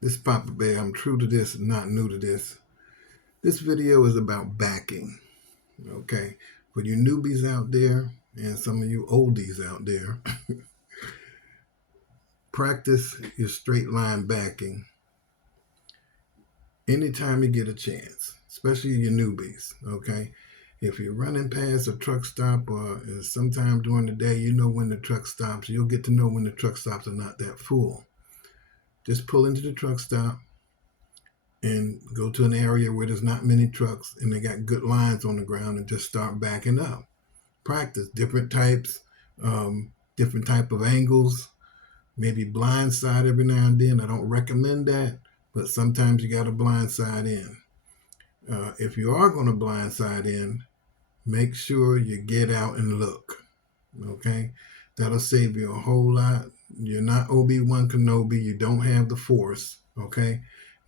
This is Papa Bear. I'm true to this, not new to this. This video is about backing. Okay, for you newbies out there and some of you oldies out there, practice your straight line backing anytime you get a chance, especially your newbies. Okay, if you're running past a truck stop or sometime during the day, you know when the truck stops. You'll get to know when the truck stops are not that full. Just pull into the truck stop and go to an area where there's not many trucks and they got good lines on the ground and just start backing up. Practice different types, different type of angles, maybe blind side every now and then. I don't recommend that, but sometimes you got to blind side in. If you are going to blind side in, make sure you get out and look. Okay, that'll save you a whole lot. You're not Obi-Wan Kenobi. You don't have the Force. Okay,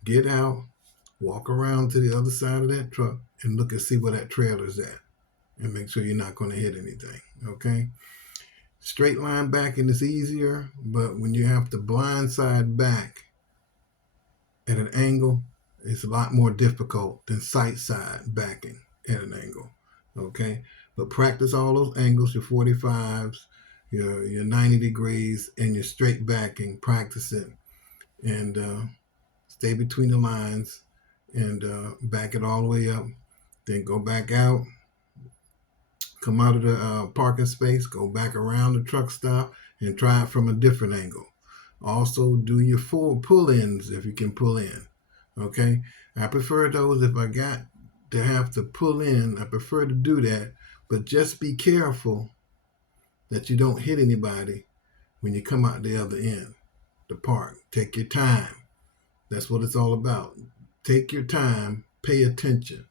get out, walk around to the other side of that truck and look and see where that trailer's at, and make sure you're not going to hit anything. Okay, straight line backing is easier, but when you have to blind side back at an angle, it's a lot more difficult than sight side backing at an angle. Okay, but practice all those angles, your 45s, your 90 degrees, and your straight backing. Practice it and stay between the lines and back it all the way up. Then go back out, come out of the parking space, go back around the truck stop and try it from a different angle. Also do your full pull-ins if you can pull in. Okay, I prefer those if I got to have to pull in. I prefer to do that, but just be careful that you don't hit anybody when you come out the other end, the park. Take your time. That's what it's all about. Take your time, pay attention.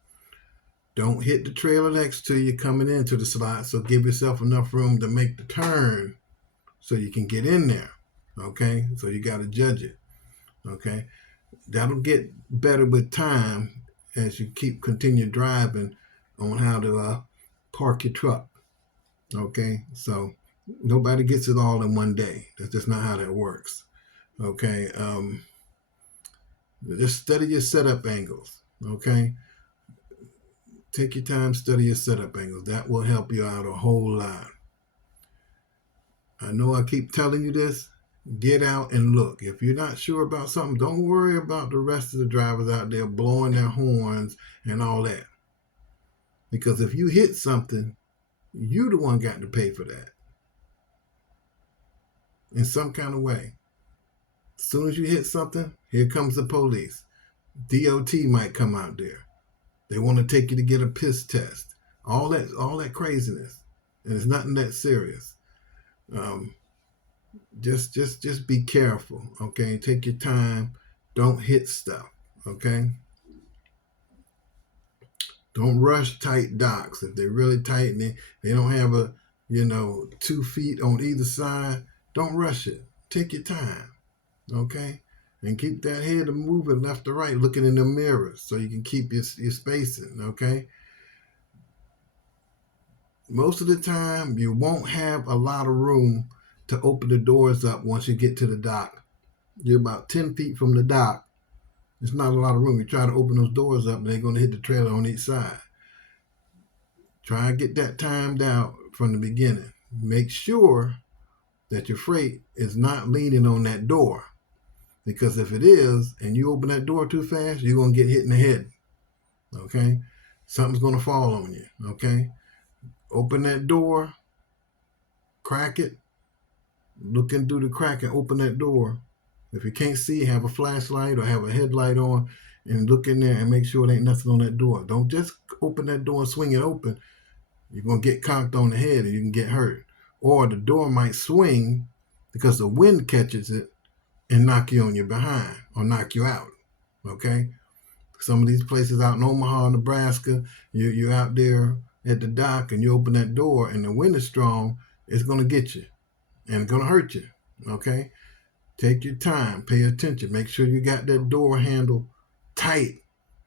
Don't hit the trailer next to you coming into the slot, so give yourself enough room to make the turn so you can get in there. Okay, so you got to judge it. Okay, that'll get better with time as you continue driving on how to park your truck. Okay, so nobody gets it all in one day. That's just not how that works. Okay, just study your setup angles. Okay, take your time, study your setup angles. That will help you out a whole lot. I know I keep telling you this. Get out and look. If you're not sure about something, don't worry about the rest of the drivers out there blowing their horns and all that. Because if you hit something, you the one got to pay for that in some kind of way. As soon as you hit something, here comes the police. DOT might come out there. They want to take you to get a piss test. All that craziness, and it's nothing that serious. Just be careful. Okay, take your time. Don't hit stuff. Okay. Don't rush tight docks. If they're really tight and they don't have 2 feet on either side, don't rush it. Take your time. Okay? And keep that head moving left to right, looking in the mirrors so you can keep your spacing. Okay? Most of the time, you won't have a lot of room to open the doors up once you get to the dock. You're about 10 feet from the dock. There's not a lot of room. You try to open those doors up and they're going to hit the trailer on each side. Try and get that timed out from the beginning. Make sure that your freight is not leaning on that door. Because if it is, and you open that door too fast, you're going to get hit in the head. Okay? Something's going to fall on you. Okay? Open that door. Crack it. Look into the crack and open that door. If you can't see, have a flashlight or have a headlight on and look in there and make sure there ain't nothing on that door. Don't just open that door and swing it open. You're going to get conked on the head and you can get hurt. Or the door might swing because the wind catches it and knock you on your behind or knock you out. Okay? Some of these places out in Omaha, Nebraska, you're out there at the dock and you open that door and the wind is strong, it's going to get you and it's going to hurt you. Okay? Take your time, pay attention, make sure you got that door handle tight,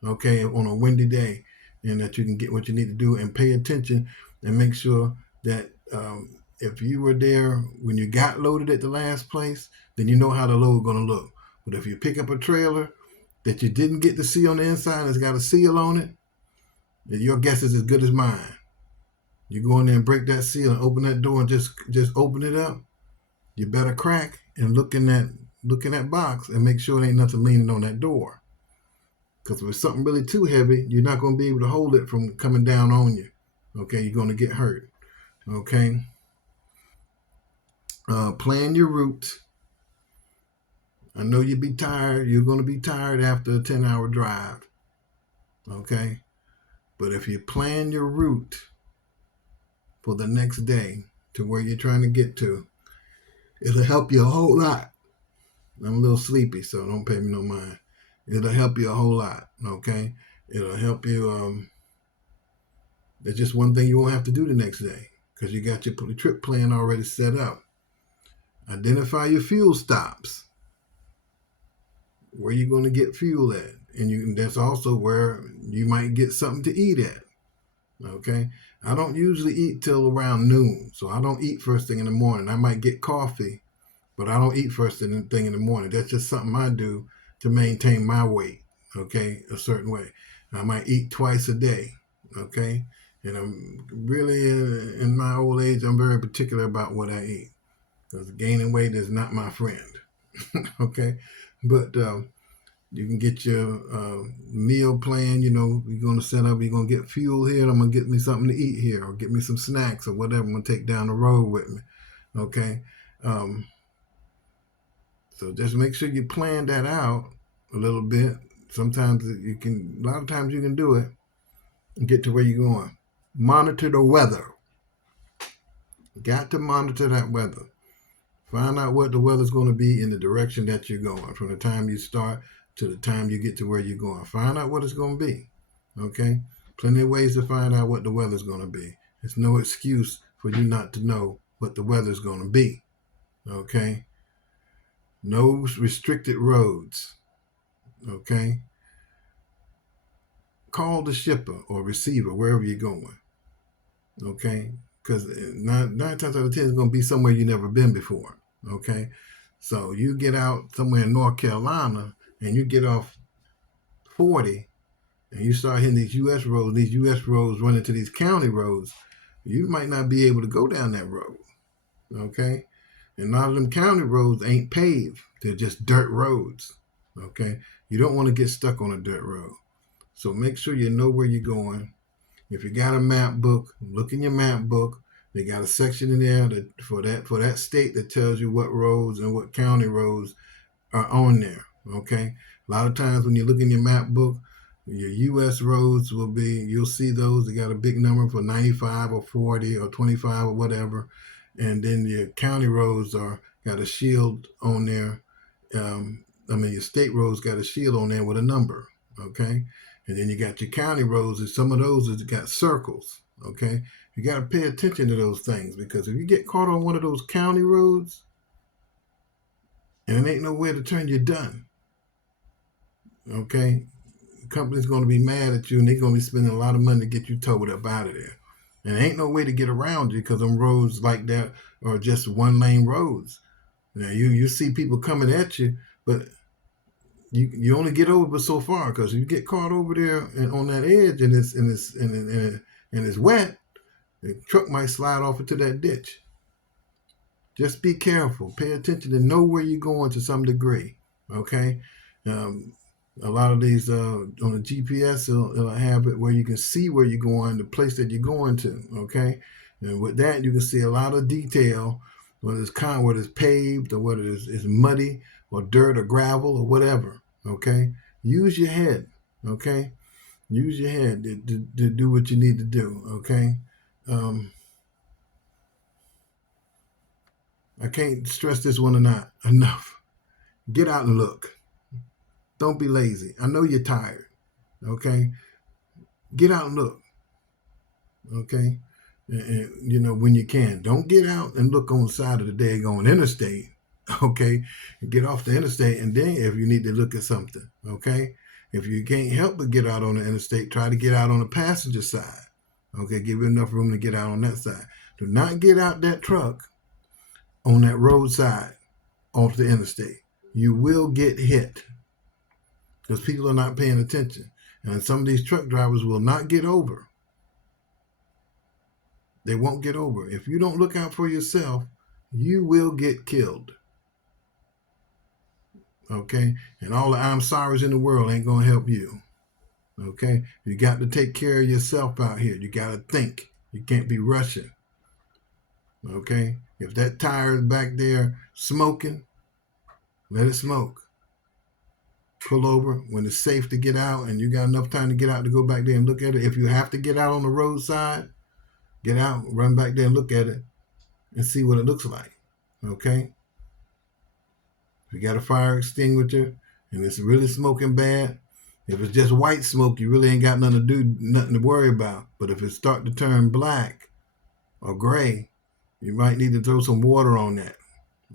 okay, on a windy day, and that you can get what you need to do, and pay attention and make sure that if you were there when you got loaded at the last place, then you know how the load is going to look. But if you pick up a trailer that you didn't get to see on the inside and it's got a seal on it, then your guess is as good as mine. You go in there and break that seal and open that door and just open it up. You better crack and look in that box and make sure there ain't nothing leaning on that door. Because if it's something really too heavy, you're not going to be able to hold it from coming down on you. Okay, you're going to get hurt. Okay. Plan your route. I know you'll be tired. You're going to be tired after a 10-hour drive. Okay. But if you plan your route for the next day to where you're trying to get to, it'll help you a whole lot. I'm a little sleepy, so don't pay me no mind. It'll help you a whole lot, okay? It'll help you. There's just one thing you won't have to do the next day because you got your trip plan already set up. Identify your fuel stops. Where you're going to get fuel at. And that's also where you might get something to eat at, okay? I don't usually eat till around noon, so I don't eat first thing in the morning. I might get coffee, but I don't eat first thing in the morning. That's just something I do to maintain my weight, okay, a certain way. I might eat twice a day, okay? And I'm really, in my old age, I'm very particular about what I eat because gaining weight is not my friend, okay? But you can get your meal plan, you're going to set up, you're going to get fuel here, I'm going to get me something to eat here, or get me some snacks or whatever I'm going to take down the road with me, okay? So just make sure you plan that out a little bit. Sometimes a lot of times you can do it and get to where you're going. Monitor the weather. Got to monitor that weather. Find out what the weather's going to be in the direction that you're going from the time you start to the time you get to where you're going. Find out what it's going to be. Okay? Plenty of ways to find out what the weather's going to be. There's no excuse for you not to know what the weather's going to be. Okay? No restricted roads. Okay? Call the shipper or receiver wherever you're going. Okay? Because nine times out of 10 is going to be somewhere you've never been before. Okay? So you get out somewhere in North Carolina and you get off 40 and you start hitting these U.S. roads run into these county roads, you might not be able to go down that road. Okay? And a lot of them county roads ain't paved. They're just dirt roads. Okay? You don't want to get stuck on a dirt road. So make sure you know where you're going. If you got a map book, look in your map book. They got a section in there for that state that tells you what roads and what county roads are on there. Okay? A lot of times when you look in your map book, your U.S. roads you'll see those. They got a big number for 95 or 40 or 25 or whatever. And then your county roads got a shield on there. Your state roads got a shield on there with a number, okay? And then you got your county roads, and some of those have got circles, okay? You got to pay attention to those things because if you get caught on one of those county roads and it ain't nowhere to turn, you're done, okay? The company's going to be mad at you and they're going to be spending a lot of money to get you towed up out of there. And there ain't no way to get around you because them roads like that are just one-lane roads. Now you see people coming at you, but you only get over so far because if you get caught over there and on that edge and it's wet, the truck might slide off into that ditch. Just be careful. Pay attention and know where you're going to some degree. Okay. A lot of these on the GPS, it'll have it where you can see where you're going, the place that you're going to, okay? And with that, you can see a lot of detail, whether it's paved or whether it's muddy or dirt or gravel or whatever, okay? Use your head, okay? Use your head to do what you need to do, okay? I can't stress this one enough. Get out and look. Don't be lazy. I know you're tired, okay? Get out and look, okay? And when you can. Don't get out and look on the side of the daggone interstate, okay? Get off the interstate, and then if you need to look at something, okay? If you can't help but get out on the interstate, try to get out on the passenger side, okay? Give you enough room to get out on that side. Do not get out that truck on that roadside off the interstate. you will get hit because people are not paying attention. And some of these truck drivers will not get over. They won't get over. If you don't look out for yourself, you will get killed. Okay? And all the I'm sorry's in the world ain't going to help you. Okay? You got to take care of yourself out here. You got to think. You can't be rushing. Okay? If that tire is back there smoking, let it smoke. Pull over when it's safe to get out and you got enough time to get out to go back there and look at it. If you have to get out on the roadside, get out, run back there and look at it and see what it looks like. Okay? If you got a fire extinguisher and it's really smoking bad, if it's just white smoke, you really ain't got nothing to worry about. But if it start to turn black or gray, you might need to throw some water on that,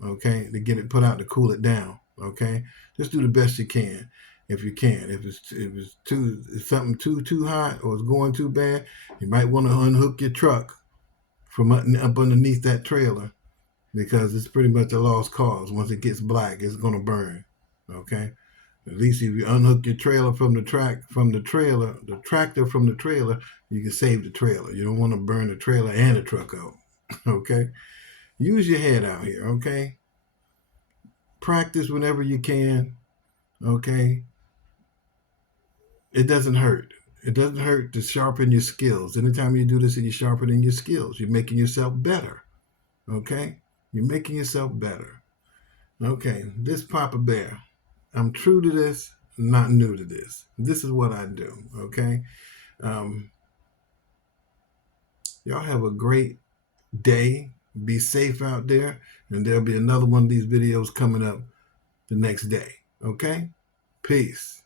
okay, to get it put out to cool it down. Okay, just do the best you can if you can. If something too hot or it's going too bad, you might want to unhook your truck from up underneath that trailer because it's pretty much a lost cause. Once it gets black, it's gonna burn. Okay, at least if you unhook your trailer from the tractor from the trailer, you can save the trailer. You don't want to burn the trailer and the truck out. Okay, use your head out here. Okay. Practice whenever you can, okay? It doesn't hurt. It doesn't hurt to sharpen your skills. Anytime you do this and you're sharpening your skills, you're making yourself better, okay? You're making yourself better. Okay, this Papa Bear, I'm true to this, not new to this. This is what I do, okay? Y'all have a great day. Be safe out there, and there'll be another one of these videos coming up the next day. Okay? Peace.